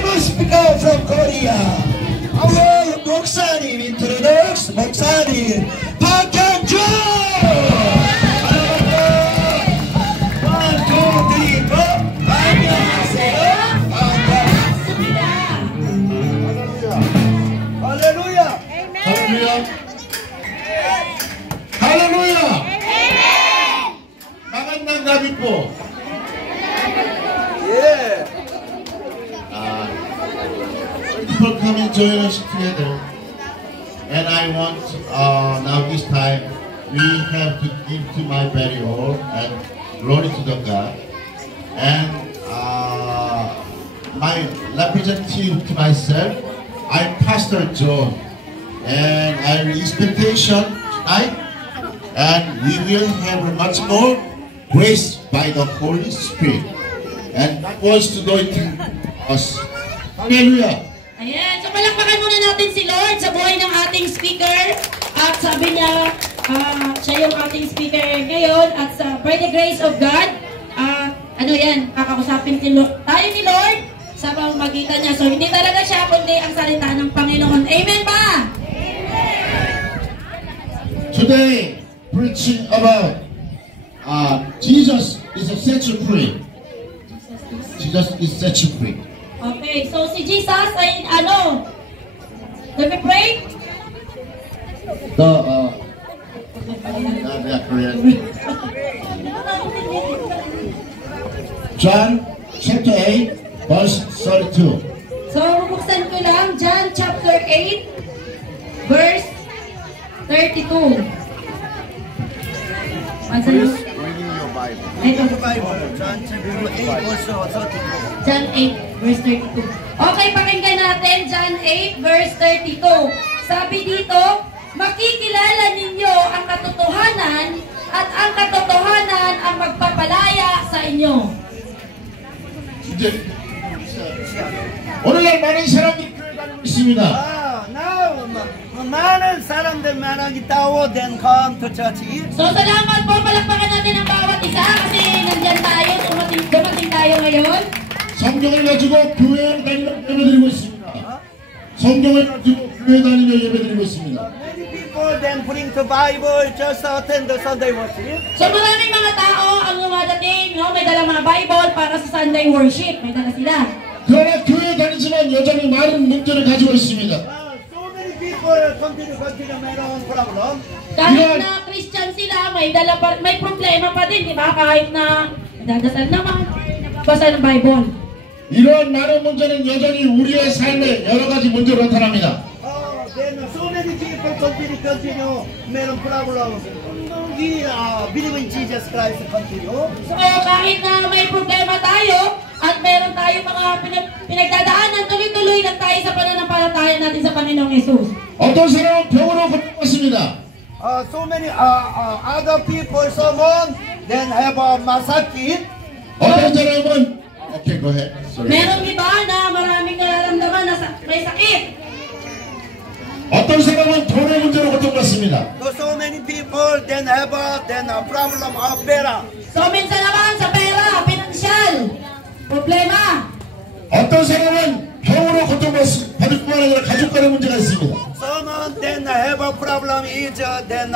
famous speaker from Korea. Our 목사님 introduce 목사님 박현주. Hallelujah! Magandang gabi po. Yeah. People come and join us together. And I want, now this time, we have to give to my burial and glory to the God. And my representative to myself, I'm Pastor John. And our expectation tonight, and we will have much more grace by the Holy Spirit. And that was to go to us. Hallelujah! Ayan, so palakpakan muna natin si Lord sa buhay ng ating speaker. At sabi niya, siya yung ating speaker ngayon. At by the grace of God, kakausapin tayo ni Lord sa pamamagitan niya. So hindi talaga siya, kundi ang salita ng Panginoon. Amen ba? Today, preaching about Jesus is a set you free. Jesus is set you free. Okay, so si Jesus ay let me pray. John chapter 8, verse 32. So, bubuksan ko lang, John chapter 8, verse 32. Reading your Bible. Ito. John chapter 8, verse 32. John 8, verse 32. Okay, pakinggan natin, John 8, verse 32. Sabi dito, makikilala ninyo ang katotohanan at ang katotohanan ang magpapalaya sa inyo. 오늘날 많은 사람들이 교회 다니고 있습니다. Now, 많은 사람들 많이 tawo then come to church. So, salamat po. Palakpakan natin ang bawat isa kasi nandyan tayo, dumating tayo ngayon. 성경을 가지고 교회에 다니며 예배드리고 있습니다. 성경을 가지고 교회 다니며 예배드리고 있습니다. Many people then bring the Bible just attend the Sunday worship. So, maraming mga tao ang lumadating, may dalang mga Bible para sa Sunday worship. May dala sila. 그러나 교회 다니지만 여전히 많은 문제를 가지고 있습니다. So many people continue meron problem. Kahit na Christian sila, may problema pa din, di ba? Kahit na dadasal naman, basa ng Bible. 이러한 많은 문제는 여전히 우리의 삶에 여러 가지 문제로 나타납니다. Then so many people continue meron problem. We believe in Jesus Christ continue. So kahit na may problema tayo at meron tayong mga pinagdadaanan, tuloy-tuloy lang tayo sa pananampalataya natin sa Panginoong Yesus. 어떤 사람은 병으로 고통받습니다. So many other people, someone then have a masakit. 어떤 사람은 okay, go ahead. Sorry. Merong iba na maraming nararamdaman na may sakit. 어떤 사람은 돈의 문제로 고통받습니다. So many people then have a problem of pera. So minsan naman sa pera, pinansyal, problema. 어떤 사람은 병으로 고통받을 뿐만 아니라 가족 간의 문제가 있습니다. Someone then have a problem is then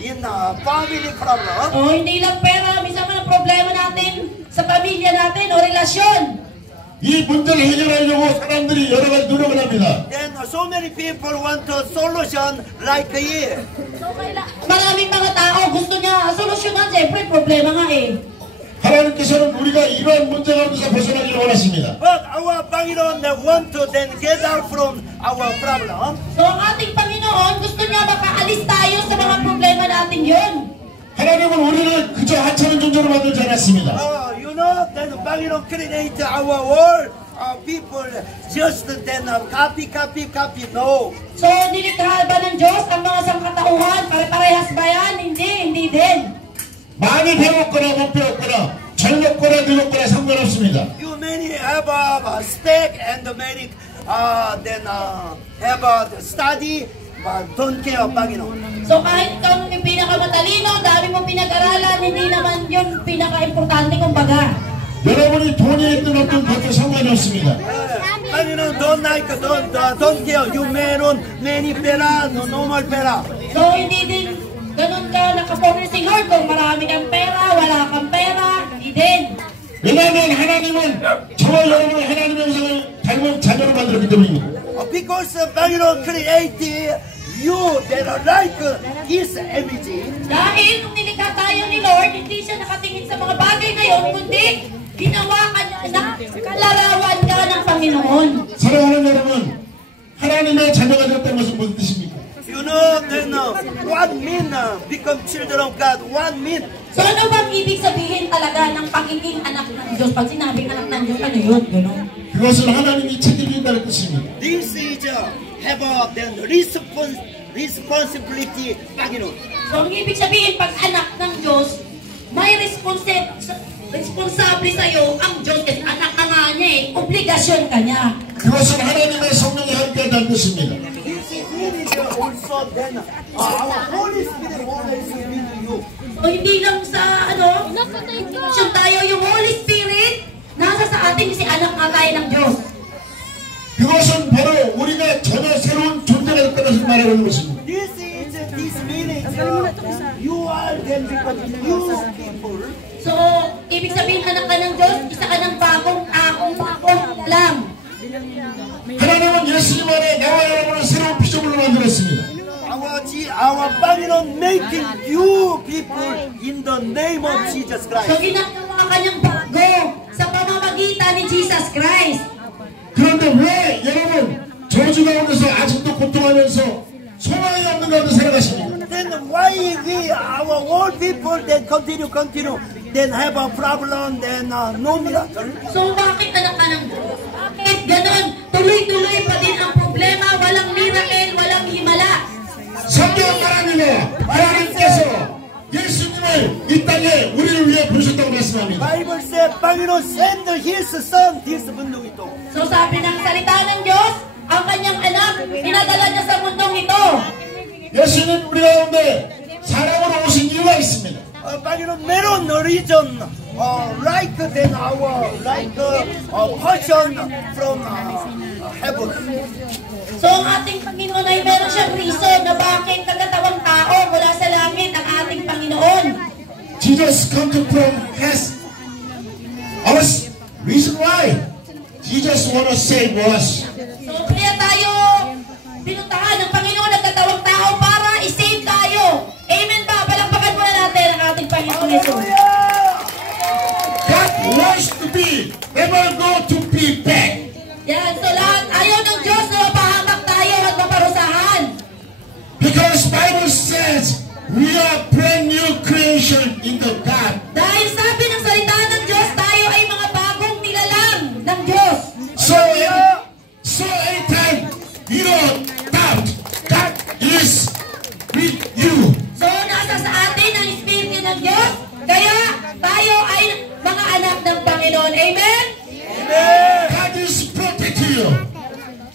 in family problem. Hindi lang pera, minsan man ang problema natin sa pamilya natin o relasyon. 이 문제를 해결하려고 사람들이 여러 가지 노력을 합니다. Then so many people want a solution like here. So maraming mga tao gusto niya solusyonan, siyempre problema nga eh. 하나님께서는 우리가 이러한 문제 가운데서 벗어나기를 원하십니다. But our Panginoon want to then get out from our problem. So ang ating Panginoon gusto niya makaalis tayo sa mga problema natin yun. 하나님은 우리를 그저 하찮은 존재로 만들지 않았습니다. You know, then Panginoon create our world. People just then copy. No. So nilikha ba ng Diyos ang mga sangkatauhan? Pare-parehas ba yan? Hindi din. 많이 배웠거나 못 배웠거나 젊었거나 늙었거나 상관없습니다. You many have a stake and many then have a study but don't care about Panginoon. So kahit kang yung pinakamatalino, dami mong pinag-aralan, hindi naman yun pinaka-importante kumbaga. 여러분이 돈이 있든 없든 그것도 상관이 없습니다. Panginoon, don't care. You meron many pera, no normal pera. So, hindi din ganun ka nakapokus si Lord kung marami kang pera, wala kang pera, hindi din. 왜냐하면 하나님은 저와 여러분을 하나님의 형상을 닮은 자녀로 만들었기 때문입니다. Because Panginoon created you that are like His image. Dahil nung nilikha tayo ni Lord, hindi siya nakatingin sa mga bagay na yun, kundi ginawa ka na kalarawan ka ng Panginoon. 사랑하는 여러분, 하나님의 자녀가 되었다는 것은 무슨 뜻입니까? You know, then what mean become children of God? What mean? So ano bang ibig sabihin talaga ng pagiging anak ng Diyos? Pag sinabing anak ng Diyos, ano yun? Ganun. 그것은 하나님이 책임진다는 뜻입니다. This is have then responsibility, Panginoon. So ang ibig sabihin, pag anak ng Diyos, may responsable sa'yo ang Diyos kasi anak ka nga niya eh, obligasyon ka niya. 그것은 하나님의 성령이 함께한다는 뜻입니다. This is really also then our Holy Spirit always will be with you. So hindi lang sa obligasyon tayo, yung Holy Spirit, nasa sa atin kasi anak nga tayo ng Diyos. 그것은 바로 우리가 전혀 새로운 존재가 됐다는 것을 말하는 것입니다. This meaning you are then become new people. So, ibig sabihin anak ka ng Diyos, isa ka ng bagong lang. 하나님은 예수님 안에 나와 여러분을 새로운 피조물로 만들었습니다. Our Panginoon making you people in the name of Jesus So, Christ. ginagawa ka niyang bago sa pamamagitan ni Jesus Christ. 그런데 왜 여러분 저주 가운데서 아직도 고통하면서 소망이 없는 가운데 살아가십니까? Then why our old people then continue, then have a problem, then no miracle? So, bakit anak ka ng Diyos? Bakit ganon? Tuloy-tuloy pa din ang problema, walang miracle, walang himala. 성경 말합니다. 하나님께서 예수님을 이 땅에 우리를 위해 부르셨다고 말씀합니다. Bible says, Panginoon send His Son, this mundo ito. So, sabi ng salita ng Diyos, ang kanyang anak, pinadala niya sa mundong ito. 예수님 우리 가운데 사람으로 오신 이유가 있습니다. Panginoon, meron reason like then our person from heaven. So, ang ating Panginoon ay meron siyang reason na bakit nagkatawang tao mula sa langit ang ating Panginoon. Jesus come to from us. Reason why? Jesus want to save us. So, kaya tayo pinuntahan ng Panginoon nagkatawang tao para i-save tayo. Amen ba? Palakpakan muna natin ang ating Panginoon Jesus. God wants to be, never go to be back. Yan, so lahat ayaw ng Diyos na mapahamak tayo at maparusahan. Because Bible says we are brand new creation in the God. Dahil sabi ng salita ng Diyos, tayo ay mga bagong nilalang ng Diyos. So anytime you don't doubt, God is with you. So nasa sa atin ang Espiritu ng Diyos, kaya tayo ay mga anak ng Panginoon. Amen? Amen. God is protecting you.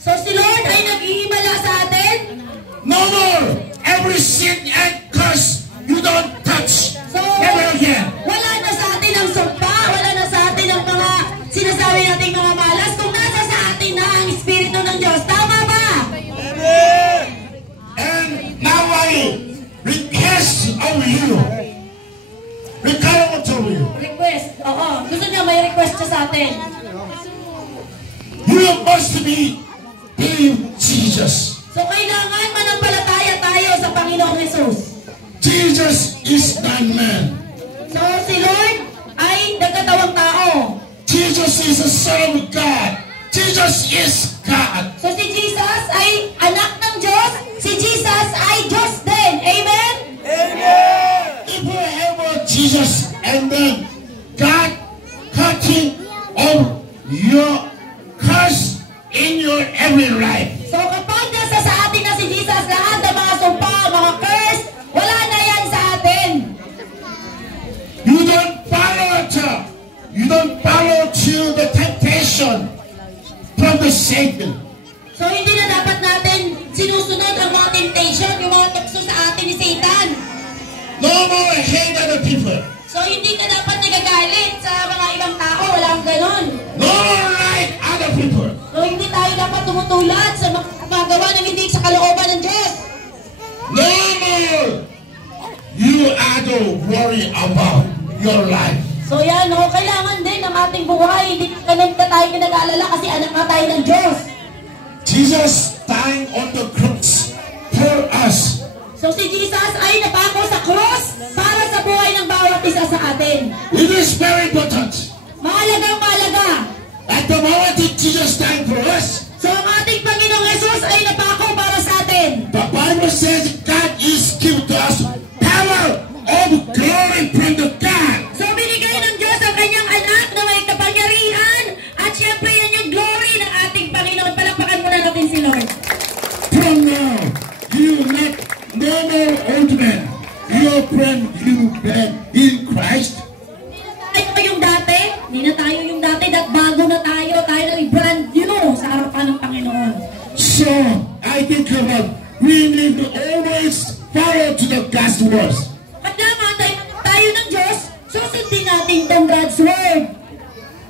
So si Lord ay naghihimala sa atin. No more every sin and curse you don't touch. So Never again. wala na sa atin ang sumpa, wala na sa atin ang mga sinasabi nating mga malas. Kung nasa sa atin na ang Espiritu ng Diyos, tama ba? Amen. And now I request of you. Requirement of you. Request. Oo. Gusto niya may request siya sa atin. You must be Jesus. So kailangan manampalataya tayo sa Panginoong Jesus. Jesus is not man. So si Lord ay nagkatawang tao. Jesus is the Son of God. Jesus is God. So si Jesus ay anak ng Diyos. Si Jesus ay Diyos din. Amen? Amen. If you have a Jesus and then God cutting of your curse in your every life. So kapag nasa sa atin na si Jesus, lahat ng mga sumpa, mga curse, wala na yan sa atin. You don't follow to the temptation from the Satan. So hindi na dapat natin sinusunod ang mga temptation, yung mga tukso sa atin ni Satan. No more hate other people. So So hindi ka dapat nagagalit sa mga ibang tao, walang ganon. No like other people. So hindi tayo dapat tumutulad sa magawa ng hindi sa kalooban ng Diyos. No more. You are to worry about your life. So yan, no, kailangan din ng ating buhay. Hindi ka tayo nag-aalala kasi anak nga tayo ng Diyos. Jesus dying on the cross for us. So si Jesus ay napako sa cross para sa buhay ng bawat isa sa atin. It is very important. Mahalagang mahalaga. At the moment that Jesus died for us, So ang ating Panginoong Jesus ay napako para sa atin. the Bible says God is given to us power of glory from the God. So binigay ng Diyos ang kanyang anak na may kapangyarihan at syempre yan yung glory ng ating Panginoon. Palakpakan muna natin si Lord. From now, you not no more old man. Your friend, you man in Christ. Hindi na tayo yung dati, that bago na tayo na brand new sa harapan ng Panginoon. So, I think about we need to always follow to the God's words. Kaya tayo ng Diyos, susundin natin itong God's Word.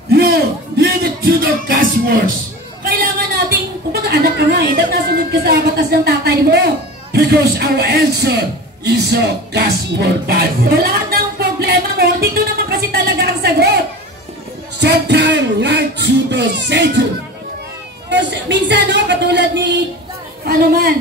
You need to the God's words. Kailangan natin, kumbaga anak ka nga dahil nasunod ka sa batas ng tatay mo. Because our answer is a God's word Bible. So lahat ng problema mo, dito naman kasi talaga ang sagot. Sometimes like to the Satan. So, minsan, no, katulad ni, ano man,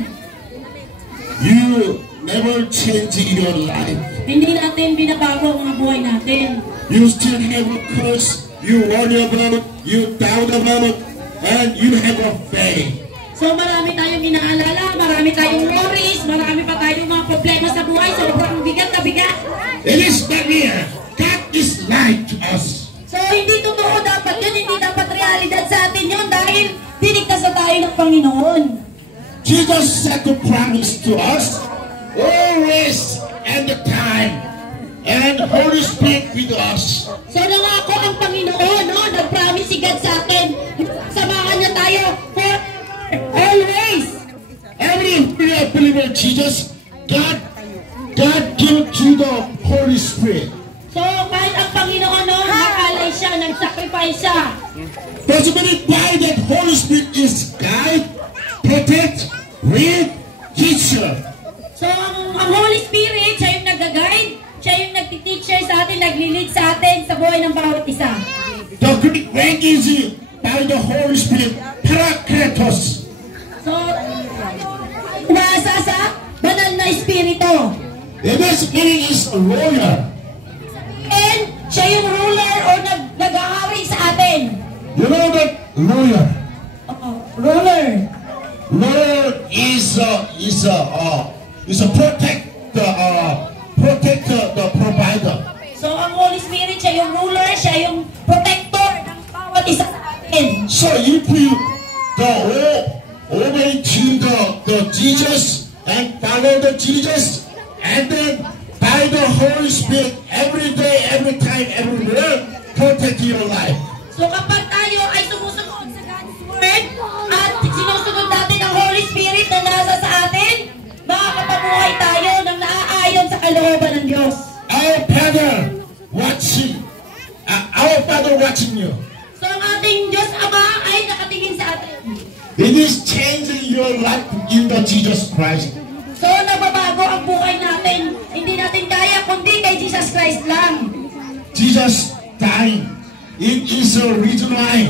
You never change your life. hindi natin binabago ang mga buhay natin. You still have a curse. You worry about it. You doubt about it. And you have a faith. So marami tayong inaalala, marami tayong worries, marami pa tayong mga problema sa buhay, sobrang bigat na bigat. It is not here. God is light to us. So hindi totoo dapat yun, hindi dapat realidad sa atin yun dahil binigtas na tayo ng Panginoon. Jesus set the promise to us always and the time. And Holy Spirit with us. So nangako ang Panginoon, no? Nag-promise si God sa atin. Samahan niya tayo for always. Every believer Jesus, God gave to the Holy Spirit. So kahit ang Panginoon, no, nakalay siya, nag-sacrifice siya. Doesn't mean by that Holy Spirit is guide, protect, lead, teacher. So ang Holy Spirit, siya yung nag-guide, siya yung nag-teacher sa atin, nag-lead sa atin sa buhay ng bawat isa. The Greek word is by the Holy Spirit, Parakletos. So, umasa sa banal na espiritu. This meaning is a lawyer. And siya yung ruler o nag-ahari sa atin. You know that lawyer? Ruler. Lawyer is a protect the provider. So, ang Holy Spirit, siya yung ruler, siya yung protector ng bawat isa sa atin. So if you obey to the Jesus and follow the Jesus, and then by the Holy Spirit every day, every time, everywhere, protect your life. So, kapag tayo ay sumusunod sa God's Word at sinusunod natin ang Holy Spirit na nasa sa atin, makakapabuhay tayo ng naaayon sa kalooban ng Diyos. Our Father watching you. So, ang ating Diyos Ama ay nakatingin sa atin. It is changing your life in the Jesus Christ. So, nababago ang buhay natin. Hindi natin kaya kundi kay Jesus Christ lang. Jesus died. It is a reason why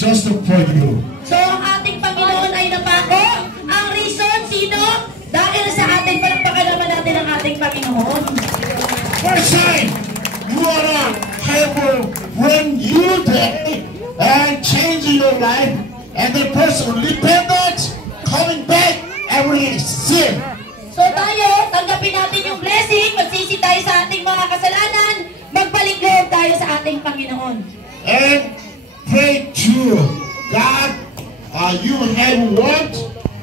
just for you. So, ang ating Panginoon ay napako. Ang reason, sino? Dahil sa atin, palakpakan naman natin ang ating Panginoon. First time, you are a helper when you die and change your life, and the person repentance coming back every sin. So tayo, tanggapin natin yung blessing, magsisi tayo sa ating mga kasalanan, magbalik loob tayo sa ating Panginoon. And pray to God, you have won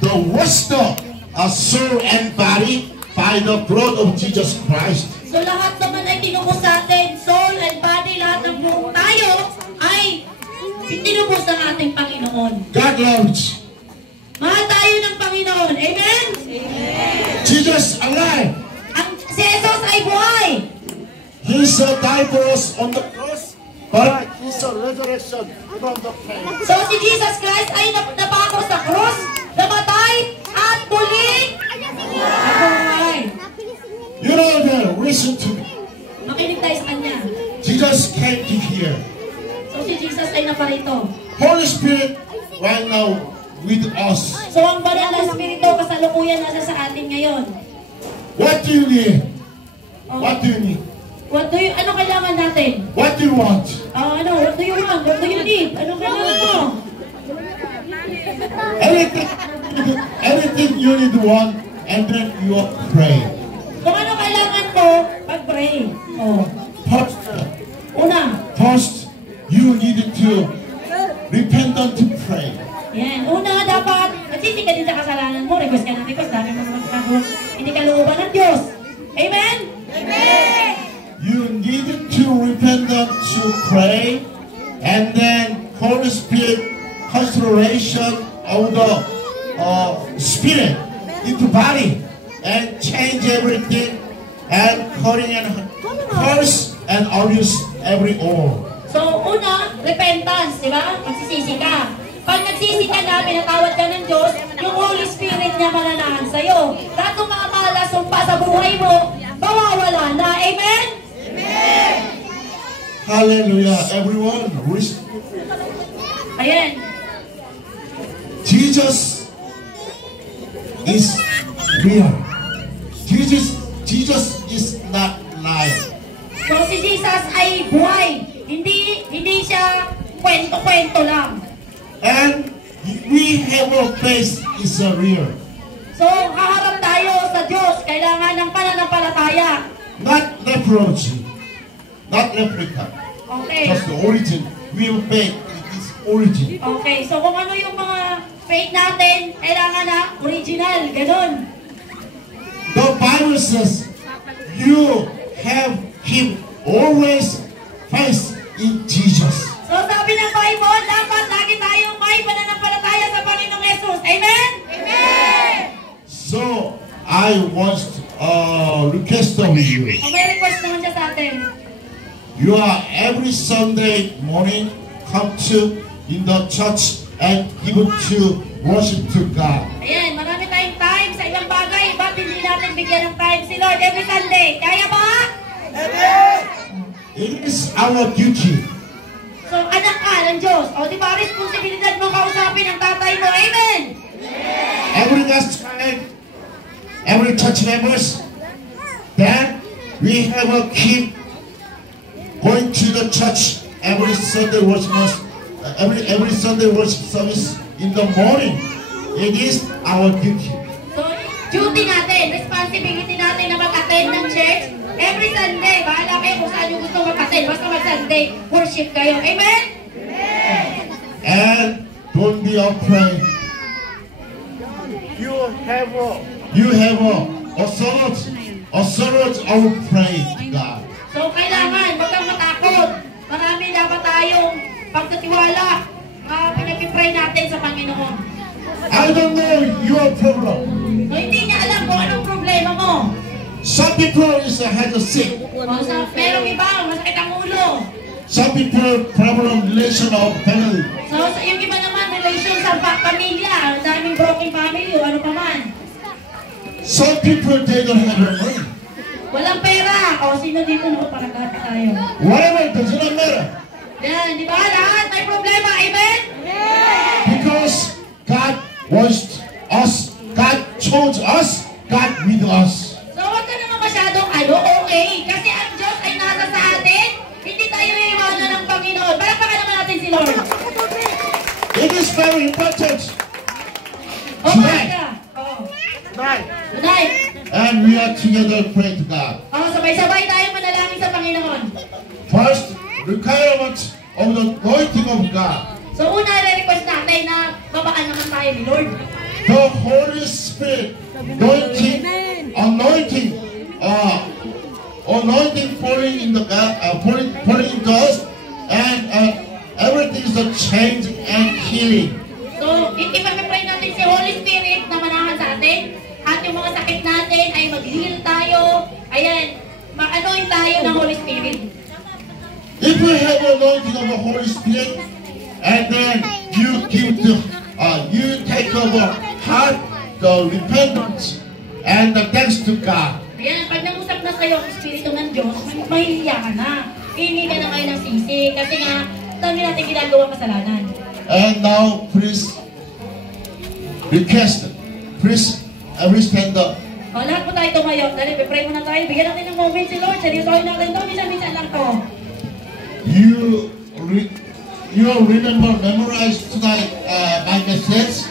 the wisdom of soul and body by the blood of Jesus Christ. So lahat naman ay tinubos sa atin, soul and body, lahat ng buong tayo ay tinubos ng ating Panginoon. God loves. Mahal tayo ng Panginoon. Amen? Jesus alive. Si Jesus ay buhay. He's died for us on the cross, but He's a resurrection from the grave. So si Jesus Christ ay napako sa krus, namatay, at muling nabuhay. You know that, listen to me. Makinig tayo sa kanya. Jesus came to here. So si Jesus ay naparito. Holy Spirit right now with us. So ang banal na Espiritu kasalukuyan nasa sa atin ngayon. What do you need? What do you need? Ano kailangan natin? What do you want? What do you want? What do you need? Ano kailangan mo? Everything you need want, and then you pray. Kung ano kailangan mo, pag-pray. First, you need to repent and to pray. Yan. Una, dapat magsisi ka din sa kasalanan mo. Request ka ng request. Dami mo naman hindi ka looban ng Diyos. Amen? Amen! You need to repent and to pray, and then Holy Spirit consideration of the Spirit into body and change everything and cutting and curse and abuse every all. So, una, repentance, di ba? Magsisisi ka. Pag nagsisi ka na, pinatawad ka ng Diyos, yung Holy Spirit niya mananahan sa'yo. Lahat ng mga malasumpa sa buhay mo, mawawala na. Amen? Amen! Hallelujah, everyone. Ayan. Jesus is real. Jesus is not lying. So si Jesus ay buhay. Hindi siya kwento-kwento lang. And we have a faith is real. So haharap tayo sa Diyos. Kailangan ng pananampalataya. Not leprosy. Not replica. Okay. Just the origin. We have faith. It is origin. Okay. So kung ano yung mga faith natin, kailangan na original. Ganon. The Bible says you have him always faith in Jesus. So sabi ng Bible, dapat lagi tayong may pananampalataya sa Panginoong Jesus. Amen? Amen! So, I want request of you. May request naman siya sa atin. You are every Sunday morning come to in the church and give to worship to God. Ayan, marami tayong time sa ibang bagay. Ba't hindi natin bigyan ng time si Lord every Sunday? Kaya ba? Amen! It is our duty. So, anak ka ng Diyos. O, di ba, responsibilidad mo kausapin ang tatay mo. Amen! Every last time, every church members, then we have a keep going to the church every Sunday worship, every Sunday worship service in the morning. It is our duty. So, duty natin, responsibility natin na mag-attend ng church every Sunday. Bahala kayo kung saan yung gusto mag-attend. Basta mag-Sunday, worship kayo. Amen? Amen! And don't be afraid. You have a servant of praise to God. So, kailangan, huwag kang matakot. Marami dapat tayong pagtatiwala. Pinag-pray natin sa Panginoon. I don't know your problem. So, hindi niya alam kung anong problema mo. Some people has a sick. Merong iba, masakit ang ulo. Some people problem relation of family. So, yung iba naman, relation sa pamilya. Ang daming broken family o ano pa man. Some people, they don't have money. Walang pera. O, sino dito nakapanagkata tayo? Whatever, does not matter. Yan, di ba? Lahat may problema. Amen? Because God wants us, God chose us, God with us. So, huwag ka naman masyadong okay. Kasi ang Diyos ay nasa sa atin. Hindi tayo iiwanan ng Panginoon. Palakpakan naman natin si Lord. It is very important. O, ka. Good night. And we are together pray to God. Sabay-sabay tayong manalangin sa Panginoon. First, requirement of the anointing of God. So una, re-request natin na babaan naman tayo ni Lord. The Holy Spirit, anointing pouring in the pouring into us, and everything is a change and healing. So, ipag-pray natin si Holy Spirit na manahan sa atin. At yung mga sakit natin ay mag-heal tayo. Ayan, ma-anoint tayo ng Holy Spirit. If we have the anointing of the Holy Spirit, and then you take over heart, the repentance, and the thanks to God. Ayan, pag nangusap na sa'yo ang Espiritu ng Diyos, mahihiya ka na. Hindi ka na kayo ng sisi. Kasi nga, dami natin ginagawa kasalanan. And now, please request, please every stand up. O, lahat po tayo tumayo. Dali, pray muna tayo. Bigyan natin ng moment si Lord. Seryosohin natin ito. Minsan-minsan lang to. You remember, memorize tonight my message.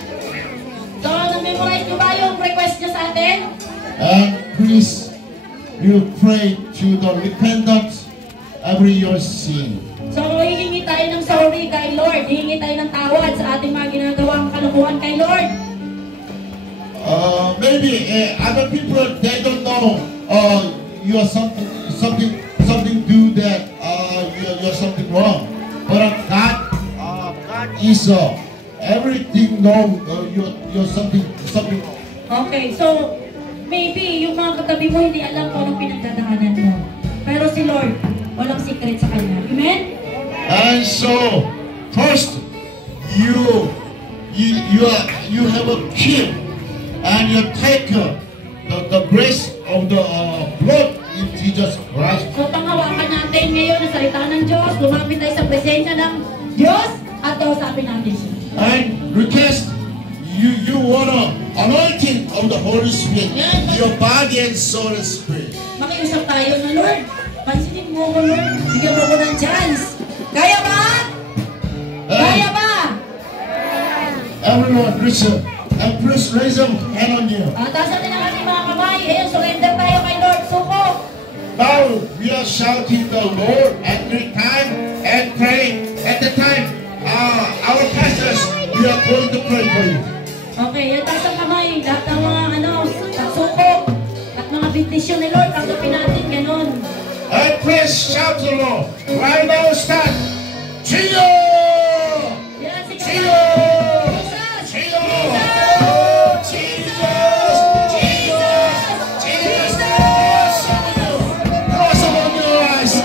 So, na-memorize nyo ba yung request nyo sa atin? And please, you pray to the repentance every your sin. So, hihingi tayo ng sorry kay Lord. Hihingi tayo ng tawad sa ating mga ginagawang kalukuhan kay Lord. Maybe other people, they don't know you are something do that you're something wrong. But God is everything know you're something. Okay, so maybe yung mga katabi mo hindi alam kung anong pinagdadaanan mo. Pero si Lord, walang secret sa Kanya. Amen? And so, first, you have a key, and you take the grace of the blood in Jesus Christ. So panghawakan natin ngayon ang salita ng Diyos. Lumapit tayo sa presensya ng Diyos at kausapin natin siya. And request, you want anointing of the Holy Spirit, your body and soul and spirit. Makiusap tayo na, Lord, pansinin mo ko, Lord. Bigyan mo ko ng chance. Kaya ba? Kaya ba? Everyone, listen. And please raise your hand on you. Taas natin ang ating mga kamay. Ayun, surrender tayo kay Lord. Suko. Now we are shouting the Lord every time and praying. At the time, our pastors, we are going to pray for you. Okay, yan taas ang kamay. Lahat ng mga suko at mga bendition ni Lord, tanggapin natin, ganon. And please shout to the Lord. Right now, start. Chio! Yan, si Chio! Chio! Close upon your eyes.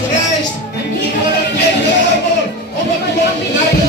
Christ, He gonna take care of all of